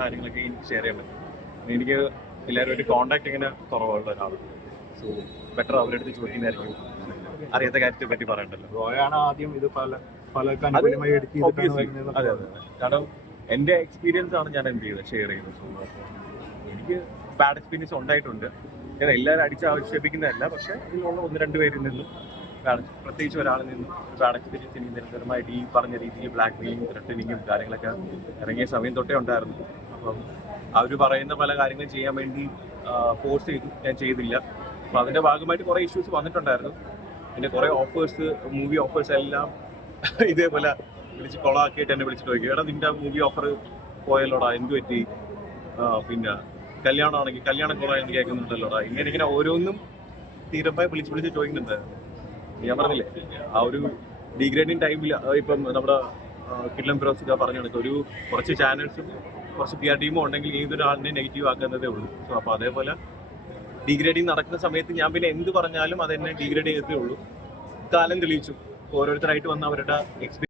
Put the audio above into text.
കാര്യങ്ങളൊക്കെ എനിക്ക് ഷെയർ ചെയ്യാൻ പറ്റും. എനിക്ക് എല്ലാവരും ഒരു കോണ്ടാക്ട് ഇങ്ങനെ കുറവുള്ള ഒരാളാണ്. സോ ബെറ്റർ അവരുടെ അടുത്ത് ചോദിക്കുന്നതായിരിക്കും. അറിയാത്ത കാര്യത്തെ പറ്റി പറയണ്ടല്ലോ. റോയാണ് ആദ്യം ഇത് പല പല അതെ അതെ. കാരണം എന്റെ എക്സ്പീരിയൻസ് ആണ് ഞാൻ എന്ത് ചെയ്തത്? ഷെയർ ചെയ്യുന്നത് സോ എനിക്ക് ബാഡ് എക്സ്പീരിയൻസ് ഉണ്ടായിട്ടുണ്ട്. ഞാൻ എല്ലാവരും അടിച്ച് ആക്ഷേപിക്കുന്നതല്ല പക്ഷെ ഇതിലുള്ള ഒന്ന് രണ്ട് പേരിൽ നിന്നും പ്രത്യേകിച്ച് ഒരാളിൽ നിന്നും ഒരു ബാഡ് എക്സ്പീരിയൻസ് എനിക്ക് നിരന്തരമായിട്ട് ഈ പറഞ്ഞ രീതിയിൽ ബ്ലാക്ക് മെയിലും ത്രെട്ടനിങ്ങും കാര്യങ്ങളൊക്കെ ഇറങ്ങിയ സമയം തൊട്ടേ ഉണ്ടായിരുന്നു. അപ്പം അവർ പറയുന്ന പല കാര്യങ്ങളും ചെയ്യാൻ വേണ്ടി ഫോഴ്സ് ചെയ്തു. ഞാൻ ചെയ്തില്ല. അപ്പം അതിന്റെ ഭാഗമായിട്ട് കുറേ ഇഷ്യൂസ് വന്നിട്ടുണ്ടായിരുന്നു. പിന്നെ കുറേ ഓഫേഴ്സ് മൂവി ഓഫേഴ്സ് എല്ലാം ഇതേപോലെ വിളിച്ച് കൊളാക്കിയിട്ട് എന്നെ വിളിച്ചിട്ട് ചോദിക്കും എടാ നിന്റെ മൂവി ഓഫർ പോയല്ലോടാ? എന്ത് പറ്റി? പിന്നെ കല്യാണമാണെങ്കിൽ കല്യാണം കൊളായെന്ന് കേൾക്കുന്നുണ്ടല്ലോടാ? ഇങ്ങനെ ഇങ്ങനെ ഓരോന്നും തീരമായി വിളിച്ച് വിളിച്ച് ചോദിക്കുന്നുണ്ട് ഞാൻ പറഞ്ഞില്ലേ ആ ഒരു ഡിഗ്രേഡിങ് ടൈമിൽ ഇപ്പം നമ്മുടെ കിഡ്ലം ഫിറോസ് ഒക്കെ പറഞ്ഞു കണക്ക് ഒരു കുറച്ച് ചാനൽസും കുറച്ച് പി ആർ ടീമും ഉണ്ടെങ്കിൽ ഏതൊരാളിനെ നെഗറ്റീവ് ആക്കുന്നതേ ഉള്ളൂ. സോ അപ്പോൾ അതേപോലെ ഡീഗ്രേഡിങ് നടക്കുന്ന സമയത്ത് ഞാൻ പിന്നെ എന്ത് പറഞ്ഞാലും അതെന്നെ ഡീഗ്രേഡ് ചെയ്തതേ ഉള്ളൂ. കാലം തെളിയിച്ചു. ഓരോരുത്തരായിട്ട് വന്ന അവരുടെ എക്സ്പീരിയൻസ്